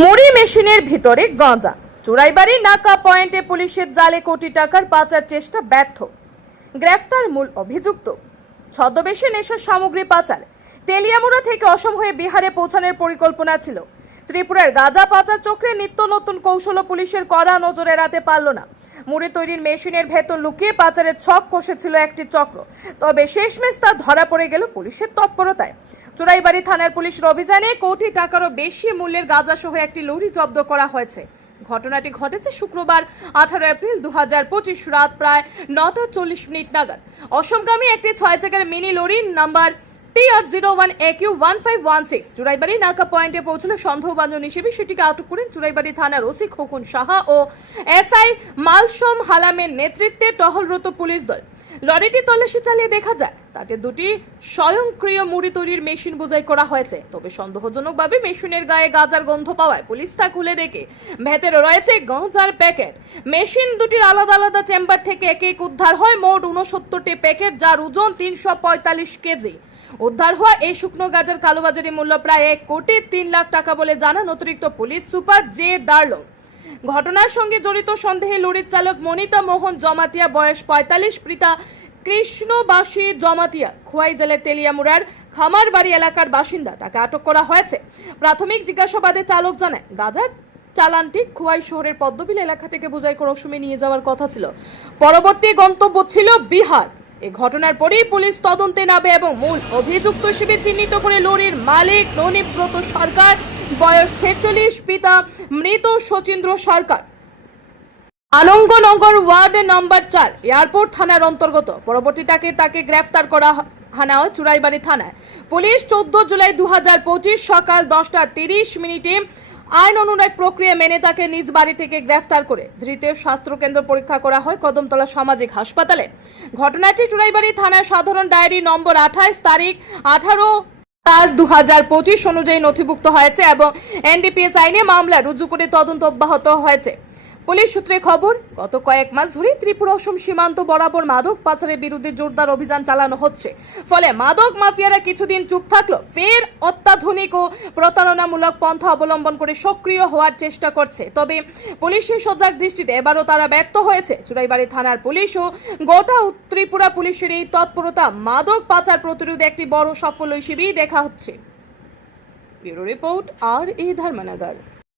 মুড়ি মেশিনের ভিতরে গাঁজা, চোরাইবাড়ি নাকা পয়েন্টে পুলিশের জালে কোটি টাকার পাচার চেষ্টা ব্যর্থ, গ্রেফতার মূল অভিযুক্ত। ছদ্মবেশে নেশার সামগ্রী পাচার, তেলিয়ামুড়া থেকে অসম হয়ে বিহারে পৌঁছানোর পরিকল্পনা ছিল। ত্রিপুরার গাঁজা পাচার চক্রে নিত্য নতুন কৌশল পুলিশের কড়া নজরে এড়াতে পারল না। মুড়ি তৈরির মেশিনের ভেতর লুকিয়ে পাচারের ছক কষেছিল একটি চক্র, তবে শেষমেশ তা ধরা পড়ে গেল পুলিশের তৎপরতায়। চোরাইবাড়ি থানার পুলিশের অভিযানে কোটি টাকারও বেশি মূল্যের গাঁজা সহ একটি লরি জব্দ করা হয়েছে। ঘটনাটি ঘটেছে শুক্রবার 18 এপ্রিল 2025 রাত প্রায় 9:40 নাগাদ। অসমগামী একটি 6 চাকার mini lorry number TR01AQ1516 Choraibari নাকা পয়েন্টে পৌঁছলে সন্দেহভাজন হিসেবে সেটিকে আটক করেন চোরাইবাড়ি থানার ওসি খোকন সাহা ও এসআই মালসম হালামের নেতৃত্বে টহলরত পুলিশ দল। লরিটি তল্লাশি চালিয়ে দেখা যায় তাতে দুটি স্বয়ংক্রিয় মুড়ি তৈরির মেশিন বোঝাই করা হয়েছে, তবে সন্দেহজনকভাবে মেশিনের গায়ে গাঁজার গন্ধ পাওয়ায় পুলিশ তা খুলে দেখে ভেতরে রয়েছে গাঁজার প্যাকেট। মেশিন দুটির আলাদা আলাদা চেম্বার থেকে এক এক উদ্ধার হয় মোট 69টি প্যাকেট, যার ওজন 345 কেজি। উদ্ধার হওয়া এই শুকনো গাঁজার কালোবাজারি মূল্য প্রায় 1,03,00,000 টাকা বলে জানান অতিরিক্ত পুলিশ সুপার জে ডার্লো। ঘটনার সঙ্গে জড়িত সন্দেহে লরির চালক মনিতা মোহন জমাতিয়া, বয়স 45, পিতা কৃষ্ণবাসী জমাতিয়া, খোয়াই জেলার তেলিয়ামুড়ার খামারবাড়ি এলাকার বাসিন্দা, তাকে আটক করা হয়েছে। প্রাথমিক জিজ্ঞাসাবাদে চালক জানায় গাঁজা চালানটি খোয়াই শহরের পদ্মবিল এলাকা থেকে বোঝাই করে অসমে নিয়ে যাওয়ার কথা ছিল, পরবর্তী গন্তব্য ছিল বিহার। এই ঘটনার পরেই পুলিশ তদন্তে নামে এবং মূল অভিযুক্ত হিসেবে চিহ্নিত করে লরির মালিক ননিব্রত সরকার, বয়স 46, পিতা মৃত শচীন্দ্র সরকার, আনন্দনগর ওয়ার্ড নম্বর 4 এয়ারপোর্ট থানার অন্তর্গত। পরবর্তীতে তাকে গ্রেফতার করা হয় চোরাইবাড়ি থানায়। পুলিশ 14 জুলাই 2025 সকাল 10:30 আইন অনুযায়ী প্রক্রিয়া মেনে তাকে নিজ বাড়ি থেকে গ্রেফতার করে ধৃতের স্বাস্থ্যকেন্দ্র পরীক্ষা করা হয় কদমতলা সামাজিক হাসপাতালে। ঘটনাটি চোরাইবাড়ি থানার সাধারণ ডায়েরি নম্বর 28 তারিখ 18/4/2025 অনুযায়ী নথিভুক্ত হয়েছে এবং এনডিপিএস আইনে মামলা রুজু করে তদন্ত অব্যাহত হয়েছে। পুলিশ সূত্রে খবর, গত কয়েক মাস ধরে ত্রিপুরা অসম সীমান্ত বরাবর মাদক পাচারের বিরুদ্ধে জোরদার অভিযান চালানো হচ্ছে। ফলে মাদক মাফিয়ারা কিছুদিন চুপ থাকলো, ফের অত্যাধুনিক ও প্রতারণামূলক পন্থা অবলম্বন করে সক্রিয় হওয়ার চেষ্টা করছে। তবে পুলিশের সজাগ দৃষ্টিতে এবারও তারা ব্যর্থ হয়েছে। চোরাইবাড়ি থানার পুলিশ ও গোটা ত্রিপুরা পুলিশের এই তৎপরতা মাদক পাচার প্রতিরোধে একটি বড় সাফল্য হিসেবেই দেখা হচ্ছে। ব্যুরো রিপোর্ট, আর এ ধর্মনগর।